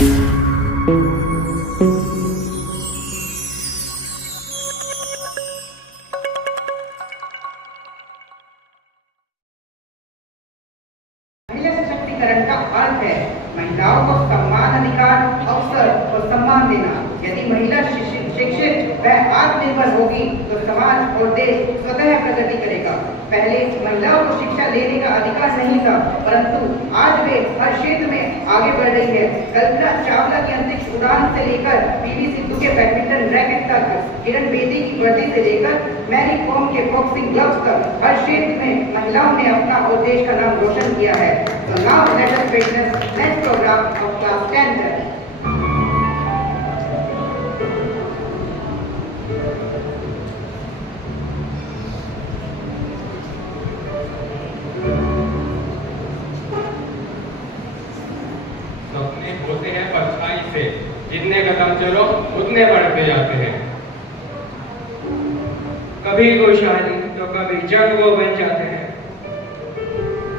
महिला सशक्तिकरण का अर्थ है महिलाओं को सम्मान, अधिकार, अवसर और सम्मान देना। यदि महिला शिक्षित व आत्मनिर्भर होगी तो समाज और देश स्वतः प्रगति करेगा। पहले महिलाओं को शिक्षा लेने का अधिकार नहीं था, परंतु आज वे हर क्षेत्र में आगे बढ़ रही है। कल्पना चावला की अंतरिक्ष उड़ान से लेकर पीवी सिंधु के बैडमिंटन रैकेट तक, किरण बेदी की वर्दी से लेकर मैरी कॉम के बॉक्सिंग ग्लव्स तक हर क्षेत्र में महिलाओं ने अपना और देश का नाम रोशन किया है। So now let us witness next program of class 10. सपने होते हैं परछाई से, जितने कदम चलो उतने बढ़ते जाते हैं। कभी खुशहाली तो कभी जंग वो बन जाते हैं।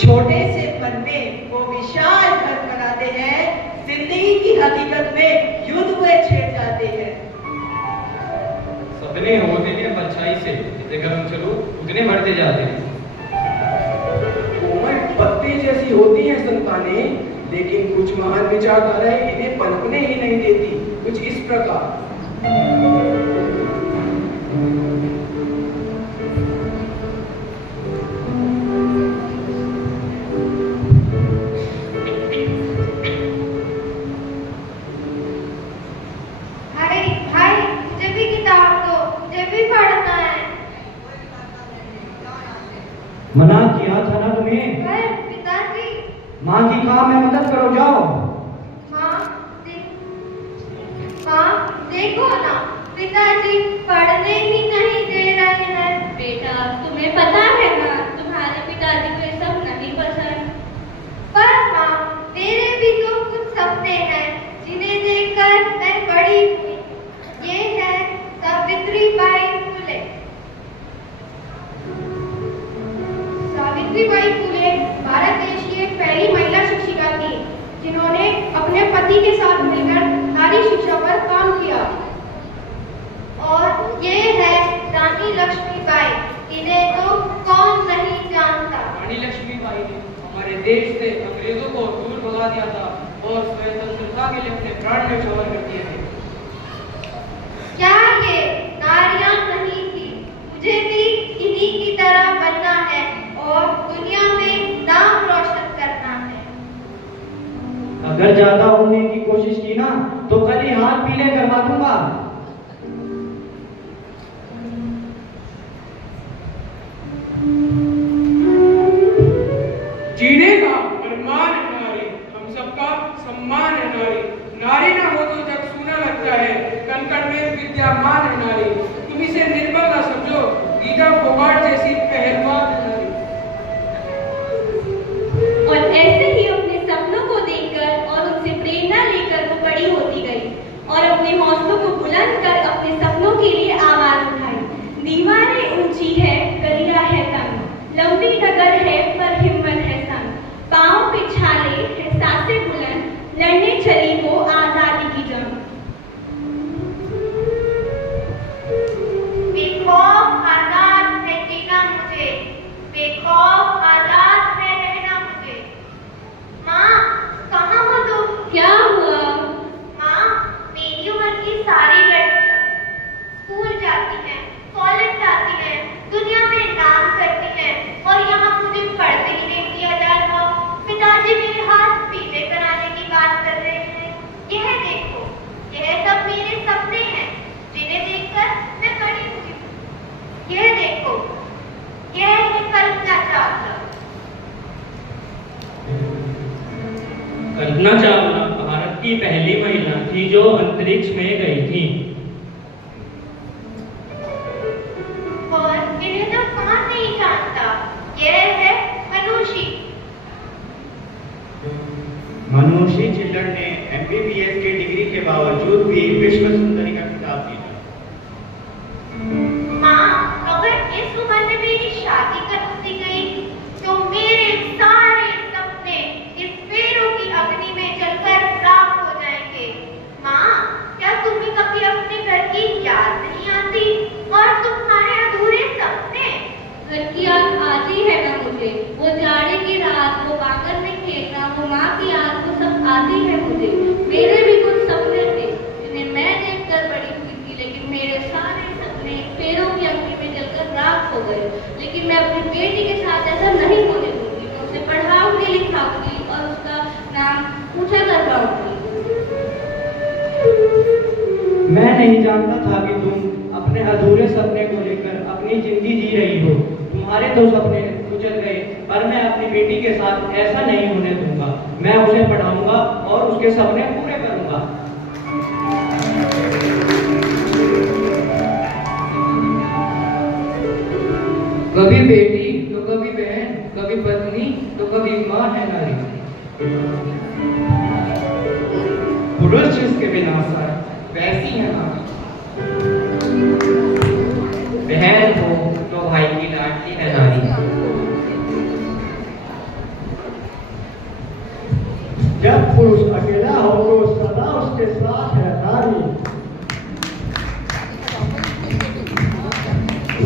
छोटे से मन में वो विशाल घर बनाते हैं, जिंदगी की हकीकत में युद्ध हुए छेड़ जाते हैं। सपने होते हैं परछाई से, जितने कदम चलो उतने बढ़ते जाते हैं। कोमल पत्ते जैसी होती हैं संतानें, लेकिन कुछ महान विचारधाराएं इन्हें पनपने ही नहीं देती। कुछ इस प्रकार। मना किया था ना तुम्हें? पिताजी। माँ की काम में मदद करो, जाओ। माँ देखो ना, पिताजी पढ़ने ही नहीं दे रहे हैं। बेटा, तुम्हें पता है ना तुम्हारे पिताजी को ये सब नहीं पसंद। पर माँ, मेरे भी तो कुछ सपने हैं जिन्हें देखकर मैं बड़ी हुई। ये है सावित्रीबाई फुले। सावित्रीबाई फुले भारत देश की एक पहली महिला शिक्षिका थी, जिन्होंने अपने पति के साथ मिलकर नारी शिक्षा पर काम किया। और ये है रानी लक्ष्मीबाई। इन्हें तो कौन नहीं जानता। रानी लक्ष्मीबाई ने हमारे देश से अंग्रेजों को दूर भगा दिया था और स्वतंत्रता के लिए अपने प्राण न्यौछावर कर दिए थे। क्या ये नारियां नहीं थी? मुझे भी इन्हीं की तरह बनना है और दुनिया में नाम रोशन करना है। अगर ज्यादा उड़ने की कोशिश की ना तो कल ही हाथ पीले करवा दूंगा। जीने का अरमान है नारी, हम सबका सम्मान है नारी। नारी ना हो तो जग सूना लगता है, कण-कण में विद्यामान है नारी। तुम इसे निर्बल ना समझो, गीता फोगाट जैसी पहलवान है नारी। और ऐसे ही अपने सपनों को देखकर और उनसे प्रेरणा लेकर वो बड़ी होती गई और अपने हौसलों को बुलंद कर अपने सपनों के लिए आवाज उठाई। दीवारें ऊंची है, गलियां है तंग, लंबी डगर है पर हिम्मत है संग, पांव पे छाले है सांसें बुलंद, लड़ने चली वो आजादी की जंग। बेखौफ आजाद है जीना मुझे, बेखौफ आजाद है रहना मुझे। माँ, कहाँ हो तुम? क्या हुआ? माँ, मेरी उम्र की सारी लड़कियाँ स्कूल जाती हैं, कॉलेज जाती हैं, दुनिया में नाम करती हैं, और यहाँ मुझे पढ़ते ही नहीं दिया जा रहा। पिताजी मेरे हाथ पीले कराने की बात कर रहे हैं। यह देखो, यह सब मेरे सपने हैं, जिन्हें देखकर मैं बड़ी हुई। यह देखो, यह है कल्पना चावला। कल्पना चावला भारत की पहली महिला थी जो अंतरिक्ष में गई थी। और इन्हें तो कौन नहीं जानता। यह है मनुषी। मनुषी चिल्ड्रन ने MBBS के डिग्री के बावजूद भी विश्व सुंदरी का खिताब जीता। माँ, अगर इस उम्र में मेरी शादी कर दी गई तो मेरे सारे सपने इस पेड़ों की अग्नि में जलकर राख हो जाएंगे। ऐसा नहीं होने दूंगी। मैं उसे पढ़ाऊंगी, लिखाऊंगी और उसका नाम ऊंचा करवाऊंगी। मैं नहीं जानता था कि तुम अपने अधूरे सपने को लेकर अपनी जिंदगी जी रही हो। तुम्हारे तो सपने कुचल गए, पर मैं अपनी बेटी के साथ ऐसा नहीं होने दूंगा। मैं उसे पढ़ाऊंगा और उसके सपने पूरे करूंगा। कभी बेटी तो कभी बहन, कभी पत्नी तो कभी माँ है नारी। पुरुष जिसके बिना सर वैसी है नारी। बहन हो तो भाई की लाडली है नारी। जब पुरुष अकेला हो तो सदा उसके साथ है नारी।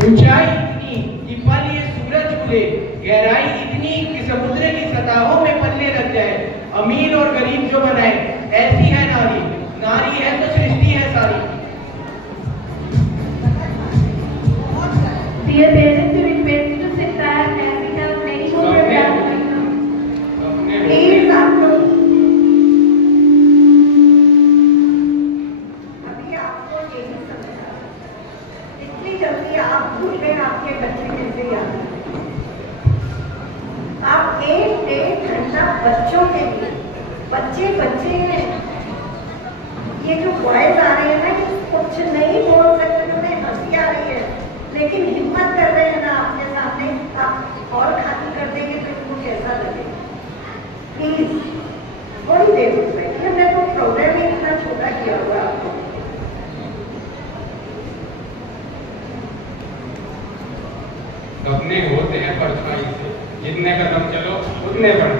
ऊंचाई इतनी कि पल ये सूरज खुले, गहराई इतनी कि समुद्र की सतहों में पल्ले लग जाए। अमीर और गरीब जो बनाए ऐसी है नारी। नारी है तो सृष्टि है सारी। Dear parents, we request you to sit back and we have many more programs. Please आप लोग, अभी आपको यही समझा, इतनी जल्दी आप भूल गए आपके बच्चे कैसे याद रखें। आप 1-1.5 घंटा बच्चों के लिए, बच्चे हैं, ये जो बॉयज आ रहे हैं ना, कुछ नहीं बोल सकते, उन्हें हंसी आ रही है, लेकिन हिम्मत कर रहे हैं ना आपके सामने। आप और खाली कर देंगे तो इनको कैसा लगेगा। प्लीज थोड़ी देर रुक बैठिए, हमने तो प्रोग्राम ही इतना छोटा किया हुआ आपको। सपने होते हैं परछाई से, जितने कदम चलो उतने बढ़ते